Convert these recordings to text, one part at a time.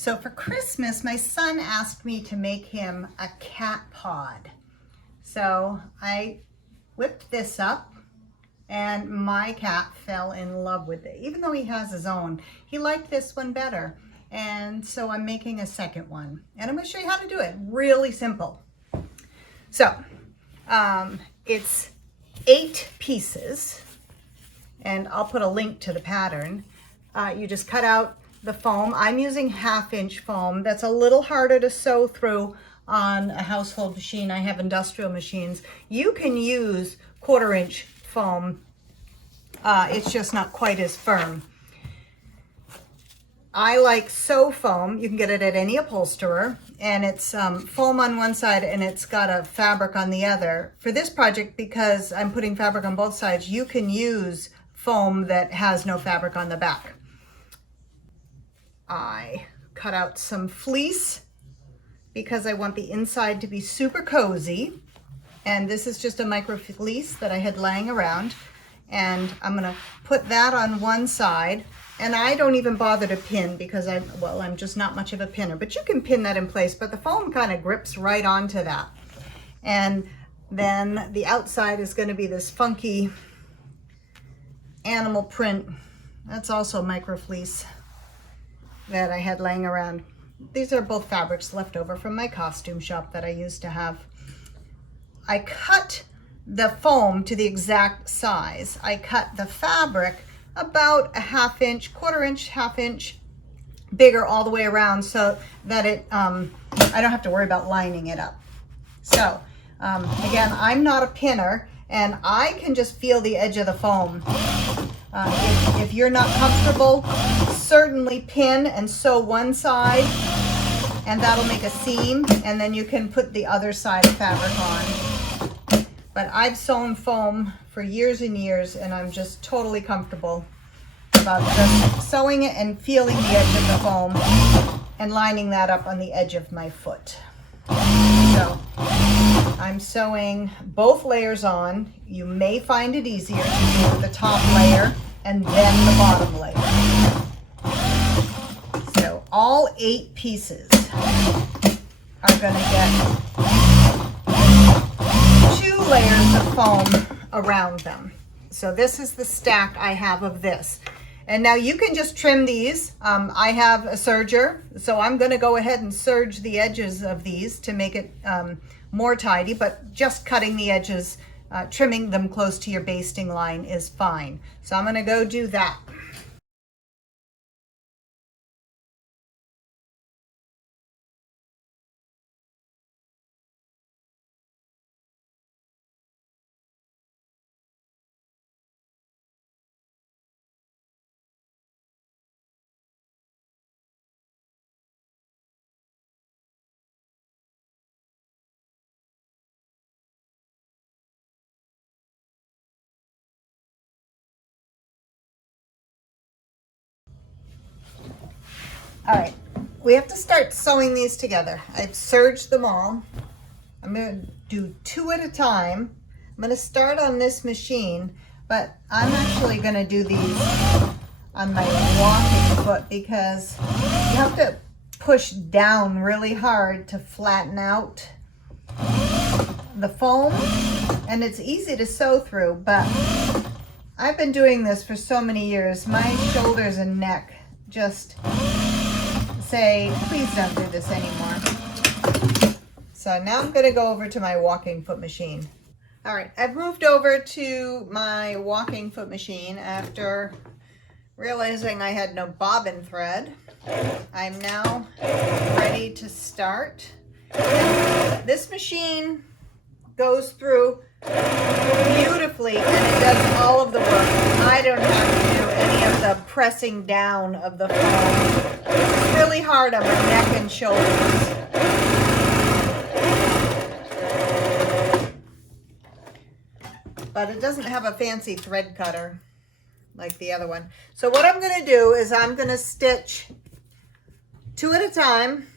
So for Christmas, my son asked me to make him a cat pod. So I whipped this up and my cat fell in love with it. Even though he has his own, he liked this one better. And so I'm making a second one. And I'm gonna show you how to do it. Really simple. So it's 8 pieces, and I'll put a link to the pattern. You just cut out the foam. I'm using 1/2-inch foam. That's a little harder to sew through on a household machine. I have industrial machines. You can use 1/4-inch foam. It's just not quite as firm. I like sew foam. You can get it at any upholsterer, and it's foam on one side and it's got a fabric on the other. For this project, because I'm putting fabric on both sides, you can use foam that has no fabric on the back. I cut out some fleece because I want the inside to be super cozy. And this is just a micro fleece that I had laying around. And I'm gonna put that on one side. And I don't even bother to pin because I'm just not much of a pinner. But you can pin that in place, but the foam kind of grips right onto that. And then the outside is gonna be this funky animal print. That's also micro fleece that I had laying around. These are both fabrics left over from my costume shop that I used to have. I cut the foam to the exact size. I cut the fabric about a 1/2-inch, 1/4-inch, 1/2-inch bigger all the way around so that it, I don't have to worry about lining it up. So again, I'm not a pinner and I can just feel the edge of the foam. If you're not comfortable, certainly pin and sew one side, and that'll make a seam, and then you can put the other side of fabric on. But I've sewn foam for years and years, and I'm just totally comfortable about just sewing it and feeling the edge of the foam and lining that up on the edge of my foot. So I'm sewing both layers on. You may find it easier to do the top layer and then the bottom layer. So all 8 pieces are going to get 2 layers of foam around them. So this is the stack I have of this. And now you can just trim these. I have a serger, so I'm going to go ahead and serge the edges of these to make it more tidy, but just cutting the edges, trimming them close to your basting line is fine. So I'm going to go do that. All right, we have to start sewing these together. I've serged them all. I'm going to do 2 at a time. I'm going to start on this machine, but I'm actually going to do these on my walking foot because you have to push down really hard to flatten out the foam, and it's easy to sew through, but I've been doing this for so many years. My shoulders and neck just say, please don't do this anymore. So now I'm going to go over to my walking foot machine. All right, I've moved over to my walking foot machine after realizing I had no bobbin thread. I'm now ready to start. This machine goes through beautifully and it does all of the work. I don't have to do any of the pressing down of the foam. It's really hard on my neck and shoulders. But it doesn't have a fancy thread cutter like the other one. So what I'm going to do is I'm going to stitch 2 at a time,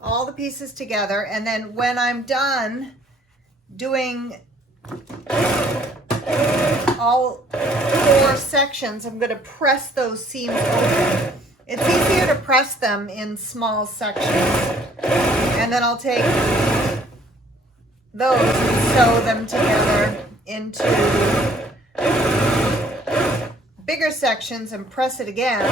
all the pieces together, and then when I'm done doing all 4 sections, I'm going to press those seams open. It's easier to press them in small sections. And then I'll take those and sew them together into bigger sections and press it again.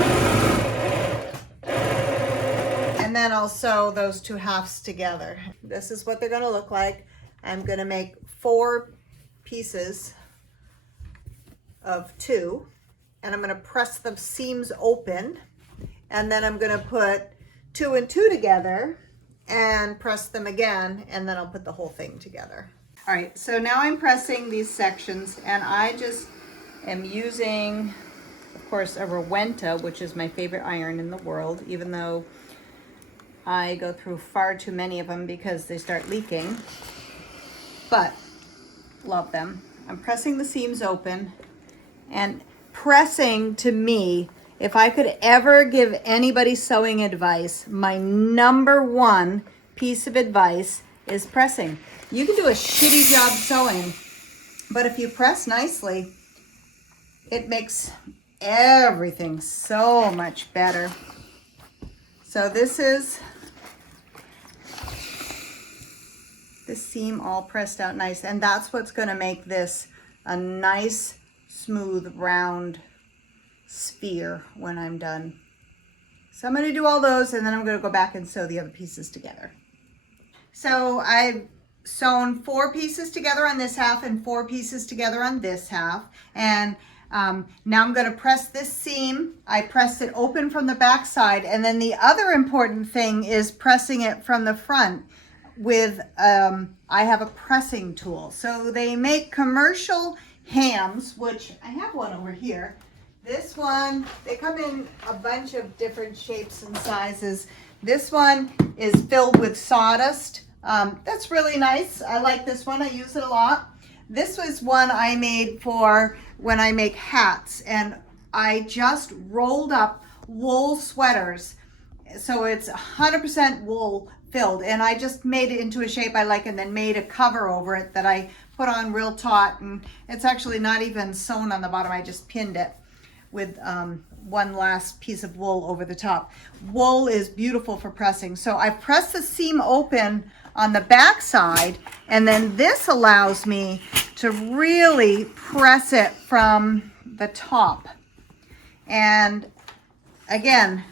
And then I'll sew those two halves together. This is what they're going to look like. I'm going to make 4 pieces of 2, and I'm going to press the seams open, and then I'm going to put 2 and 2 together and press them again, and then I'll put the whole thing together. All right, so now I'm pressing these sections, and I just am using, of course, a Rowenta, which is my favorite iron in the world, even though I go through far too many of them because they start leaking, but love them. I'm pressing the seams open, and pressing, to me, if I could ever give anybody sewing advice, my #1 piece of advice is pressing. You can do a shitty job sewing, but if you press nicely, it makes everything so much better. So this is the seam all pressed out nice, and that's what's going to make this a nice, smooth, round sphere when I'm done. So I'm going to do all those, and then I'm going to go back and sew the other pieces together. So I've sewn 4 pieces together on this half and 4 pieces together on this half, and now I'm going to press this seam. I pressed it open from the back side, and then the other important thing is pressing it from the front with, I have a pressing tool. So they make commercial hams, which I have one over here. This one, they come in a bunch of different shapes and sizes. This one is filled with sawdust. That's really nice. I like this one. I use it a lot. This was one I made for when I make hats, and I just rolled up wool sweaters. So it's 100% wool filled, and I just made it into a shape I like and then made a cover over it that I put on real taut, and it's actually not even sewn on the bottom. I just pinned it with one last piece of wool over the top. Wool is beautiful for pressing. So I press the seam open on the back side, and then this allows me to really press it from the top. And again,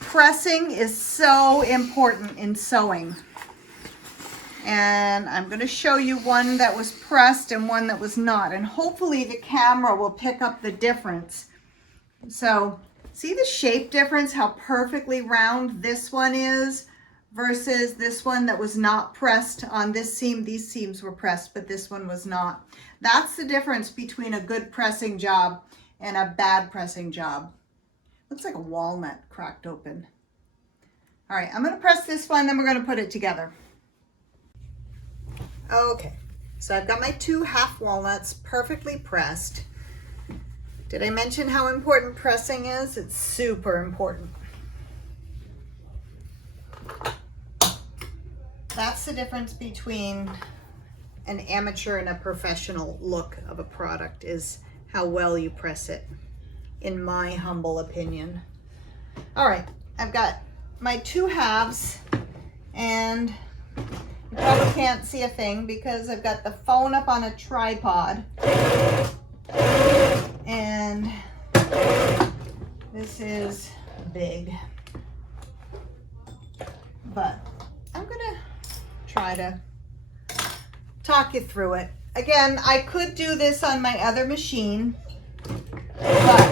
pressing is so important in sewing. And I'm going to show you one that was pressed and one that was not, and hopefully the camera will pick up the difference. So see the shape difference, how perfectly round this one is versus this one that was not pressed on this seam. These seams were pressed, but this one was not. That's the difference between a good pressing job and a bad pressing job. Looks like a walnut cracked open. All right, I'm going to press this one, then we're going to put it together. Okay, so I've got my 2 half walnuts perfectly pressed. Did I mention how important pressing is? It's super important. That's the difference between an amateur and a professional look of a product, is how well you press it, in my humble opinion. All right, I've got my 2 halves, and you probably can't see a thing because I've got the phone up on a tripod, and this is big, but I'm gonna try to talk you through it. Again, I could do this on my other machine, but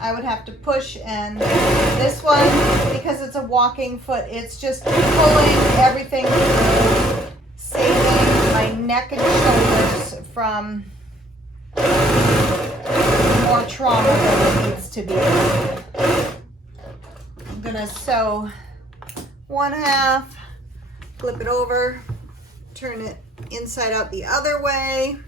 I would have to push, and this one, because it's a walking foot, it's just pulling everything through, saving my neck and shoulders from more trauma than it needs to be. I'm gonna sew 1 half, flip it over, turn it inside out the other way,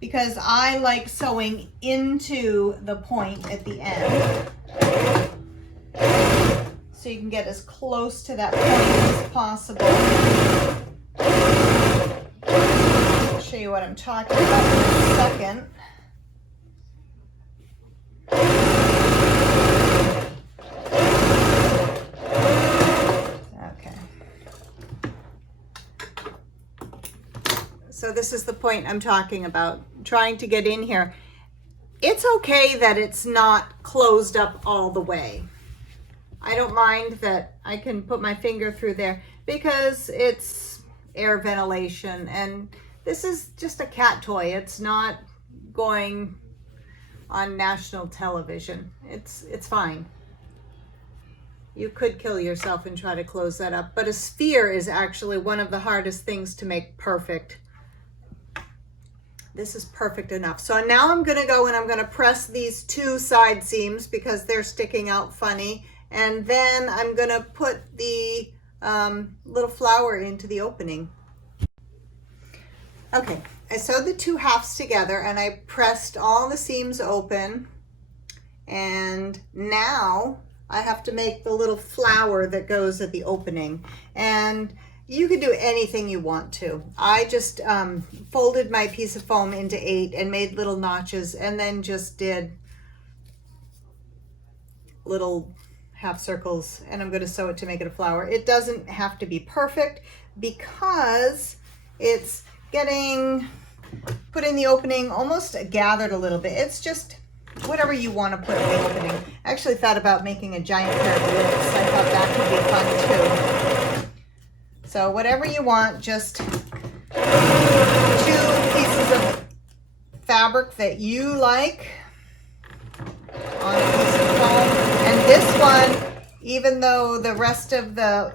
because I like sewing into the point at the end, so you can get as close to that point as possible. I'll show you what I'm talking about in a second. this is the point I'm talking about, trying to get in here. It's okay that it's not closed up all the way. I don't mind that I can put my finger through there because it's air ventilation, and this is just a cat toy. It's not going on national television. It's fine. You could kill yourself and try to close that up, but a sphere is actually one of the hardest things to make perfect. This is perfect enough. So now I'm going to go and I'm going to press these two side seams because they're sticking out funny. And then I'm going to put the little flower into the opening. Okay, I sewed the two halves together and I pressed all the seams open. And now I have to make the little flower that goes at the opening. And you can do anything you want to. I just folded my piece of foam into 8 and made little notches, and then just did little half circles, and I'm going to sew it to make it a flower. It doesn't have to be perfect because it's getting put in the opening almost gathered a little bit. It's just whatever you want to put in the opening. I actually thought about making a giant pair of lips. I thought that could be fun too. So whatever you want, just 2 pieces of fabric that you like on a piece of foam. And this one, even though the rest of the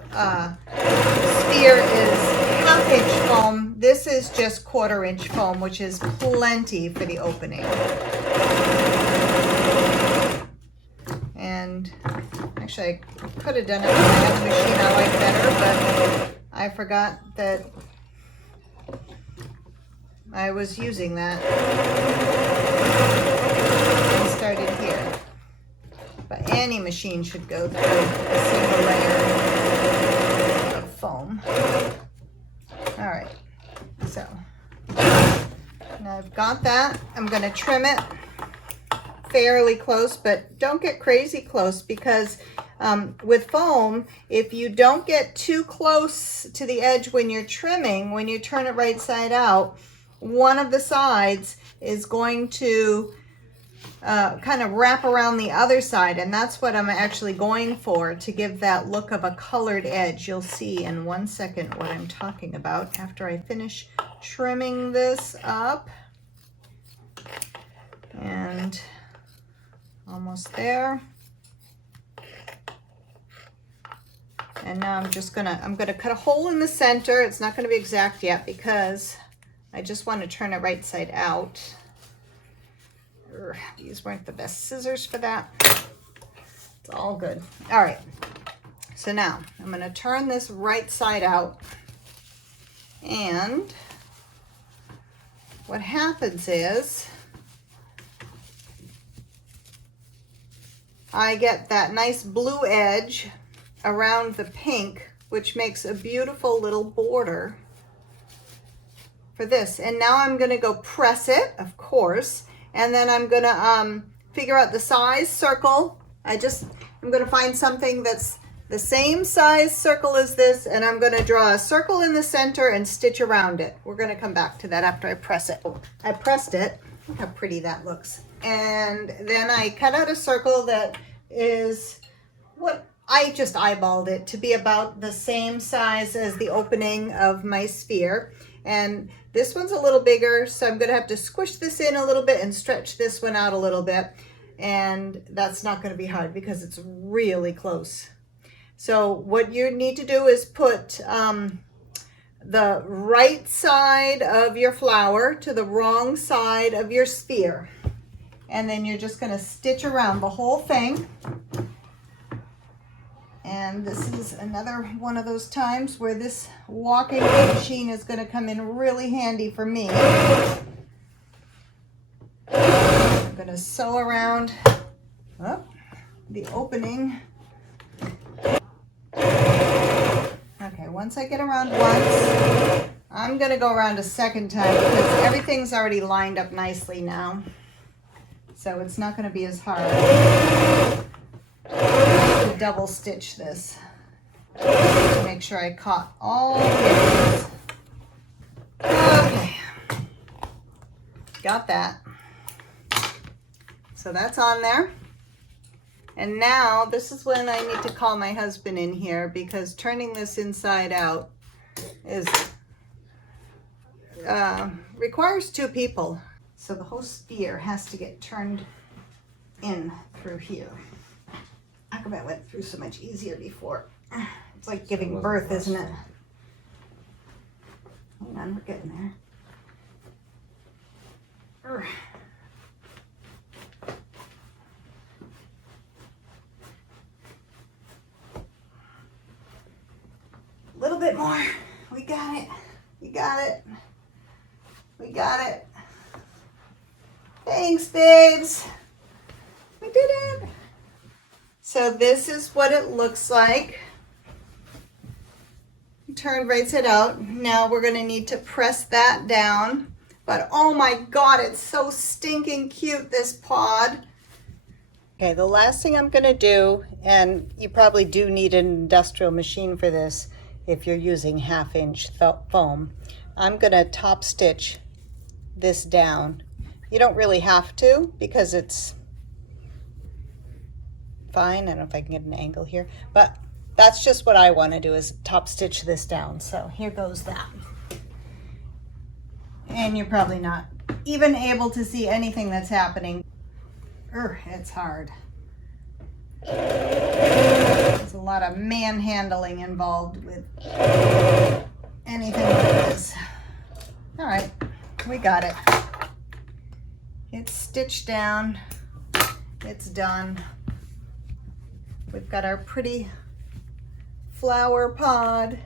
sphere is 1/2 inch foam, this is just 1/4 inch foam, which is plenty for the opening. And actually I could have done it with my other machine I like better, but I forgot that I was using that. And started here. But any machine should go through a single layer of foam. All right, so now I've got that. I'm going to trim it fairly close, but don't get crazy close because with foam, if you don't get too close to the edge when you're trimming, when you turn it right side out, one of the sides is going to kind of wrap around the other side, and that's what I'm actually going for, to give that look of a colored edge. You'll see in 1 second what I'm talking about after I finish trimming this up. And almost there. And now I'm gonna cut a hole in the center. It's not gonna be exact yet because I just want to turn it right side out. These weren't the best scissors for that. It's all good. All right, so now I'm going to turn this right side out, and what happens is I get that nice blue edge around the pink, which makes a beautiful little border for this. And now I'm going to go press it, of course, and then I'm going to figure out the size circle. I'm going to find something that's the same size circle as this, and I'm going to draw a circle in the center and stitch around it. We're going to come back to that after I press it. I pressed it. Look how pretty that looks. And then I cut out a circle that is what I just eyeballed it to be about the same size as the opening of my sphere. And this one's a little bigger, so I'm going to have to squish this in a little bit and stretch this one out a little bit. And that's not going to be hard because it's really close. So what you need to do is put the right side of your flower to the wrong side of your sphere. And then you're just going to stitch around the whole thing. And this is another one of those times where this walking machine is going to come in really handy for me. I'm going to sew around the opening. Okay, once I get around once, I'm going to go around a second time because everything's already lined up nicely now. So it's not going to be as hard to double stitch this to make sure I caught all the edges. Okay, got that. So that's on there. And now this is when I need to call my husband in here, because turning this inside out is requires 2 people. So the whole sphere has to get turned in through here. How come it went through so much easier before? It's like giving birth, isn't it? Hang on, we're getting there. A little bit more. We got it. We got it. We got it. Thanks, babes. We did it. So this is what it looks like. Turn right side out. Now we're gonna need to press that down. But oh my God, it's so stinking cute, this pod. Okay, the last thing I'm gonna do, and you probably do need an industrial machine for this if you're using 1/2-inch foam, I'm gonna top stitch this down. You don't really have to because it's fine. I don't know if I can get an angle here, but that's just what I want to do, is top stitch this down. So here goes that. And you're probably not even able to see anything that's happening. It's hard. There's a lot of manhandling involved with anything like this. All right, we got it. It's stitched down. It's done. We've got our pretty flower pod.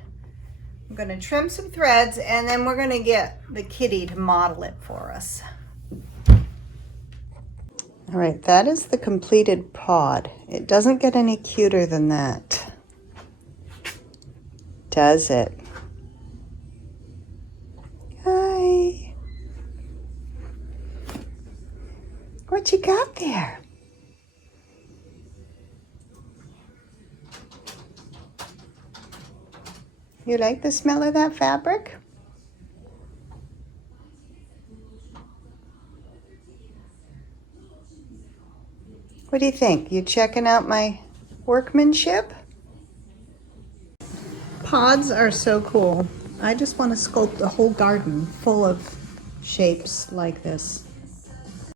I'm going to trim some threads, and then we're going to get the kitty to model it for us. All right, that is the completed pod. It doesn't get any cuter than that, does it? Hi. What you got there? You like the smell of that fabric? What do you think? You checking out my workmanship? Pods are so cool. I just want to sculpt a whole garden full of shapes like this.